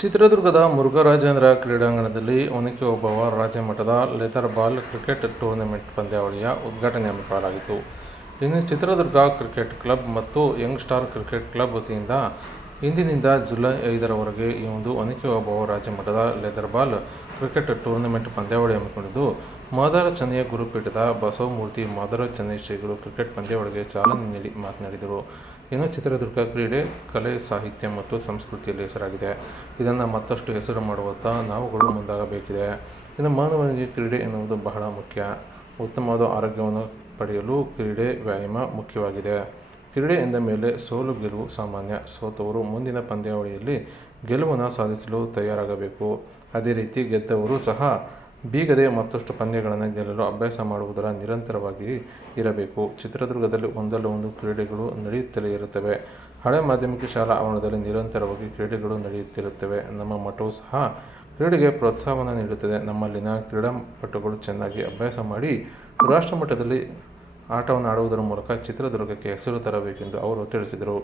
ಚಿತ್ರದುರ್ಗದ ಮುರುಘರಾಜೇಂದ್ರ ಕ್ರೀಡಾಂಗಣದಲ್ಲಿ ಒನಕೆ ಓಬವ್ವ ರಾಜ್ಯ ಮಟ್ಟದ ಲೆದರ್ ಬಾಲ್ ಕ್ರಿಕೆಟ್ ಟೂರ್ನಮೆಂಟ್ ಪಂದ್ಯಾವಳಿಯ ಉದ್ಘಾಟನೆ ಹಮ್ಮಿಕೊಳ್ಳಲಾಗಿತ್ತು. ಇನ್ನು ಚಿತ್ರದುರ್ಗ ಕ್ರಿಕೆಟ್ ಕ್ಲಬ್ ಮತ್ತು ಯಂಗ್ ಸ್ಟಾರ್ ಕ್ರಿಕೆಟ್ ಕ್ಲಬ್ ವತಿಯಿಂದ ಇಂದಿನಿಂದ ಜುಲೈ 5ರವರೆಗೆ ಈ ಒಂದು ಒನಕೆ ಓಬವ್ವ ರಾಜ್ಯ ಮಟ್ಟದ ಲೆದರ್ ಬಾಲ್ ಕ್ರಿಕೆಟ್ ಟೂರ್ನಮೆಂಟ್ ಪಂದ್ಯಾವಳಿ ಹಮ್ಮಿಕೊಂಡಿದ್ದು, ಮಾದಾರ ಚೆನ್ನಯ್ಯ ಗುರುಪೀಠದ ಬಸವಮೂರ್ತಿ ಮಾದಾರ ಚೆನ್ನೈ ಶ್ರೀಗಳು ಕ್ರಿಕೆಟ್ ಪಂದ್ಯಾವಳಿಗೆ ಚಾಲನೆ ನೀಡಿ ಮಾತನಾಡಿದರು. ಇನ್ನು ಚಿತ್ರದುರ್ಗ ಕ್ರೀಡೆ, ಕಲೆ, ಸಾಹಿತ್ಯ ಮತ್ತು ಸಂಸ್ಕೃತಿಯಲ್ಲಿ ಹೆಸರಾಗಿದೆ. ಇದನ್ನು ಮತ್ತಷ್ಟು ಹೆಸರು ಮಾಡುವತ್ತ ನಾವುಗಳು ಮುಂದಾಗಬೇಕಿದೆ. ಇನ್ನು ಮಾನವನಿಗೆ ಕ್ರೀಡೆ ಎನ್ನುವುದು ಬಹಳ ಮುಖ್ಯ. ಉತ್ತಮವಾದ ಆರೋಗ್ಯವನ್ನು ಪಡೆಯಲು ಕ್ರೀಡೆ, ವ್ಯಾಯಾಮ ಮುಖ್ಯವಾಗಿದೆ. ಕ್ರೀಡೆ ಎಂದ ಮೇಲೆ ಸೋಲು ಗೆಲುವು ಸಾಮಾನ್ಯ. ಸೋತವರು ಮುಂದಿನ ಪಂದ್ಯಾವಳಿಯಲ್ಲಿ ಗೆಲುವನ್ನು ಸಾಧಿಸಲು ತಯಾರಾಗಬೇಕು. ಅದೇ ರೀತಿ ಗೆದ್ದವರು ಸಹ ಬೀಗದೆ ಮತ್ತಷ್ಟು ಪಂದ್ಯಗಳನ್ನು ಗೆಲ್ಲಲು ಅಭ್ಯಾಸ ಮಾಡುವುದರ ನಿರಂತರವಾಗಿ ಇರಬೇಕು. ಚಿತ್ರದುರ್ಗದಲ್ಲಿ ಒಂದಲ್ಲ ಒಂದು ಕ್ರೀಡೆಗಳು ನಡೆಯುತ್ತಲೇ ಇರುತ್ತವೆ. ಹಳೆ ಮಾಧ್ಯಮಿಕ ಶಾಲಾ ಆವರಣದಲ್ಲಿ ನಿರಂತರವಾಗಿ ಕ್ರೀಡೆಗಳು ನಡೆಯುತ್ತಿರುತ್ತವೆ. ನಮ್ಮ ಮಠವು ಸಹ ಕ್ರೀಡೆಗೆ ಪ್ರೋತ್ಸಾಹವನ್ನು ನೀಡುತ್ತದೆ. ನಮ್ಮಲ್ಲಿನ ಕ್ರೀಡಾಪಟುಗಳು ಚೆನ್ನಾಗಿ ಅಭ್ಯಾಸ ಮಾಡಿ ರಾಷ್ಟ್ರ ಮಟ್ಟದಲ್ಲಿ ಆಟವನ್ನು ಆಡುವುದರ ಮೂಲಕ ಚಿತ್ರದುರ್ಗಕ್ಕೆ ಹೆಸರು ತರಬೇಕೆಂದು ಅವರು ತಿಳಿಸಿದರು.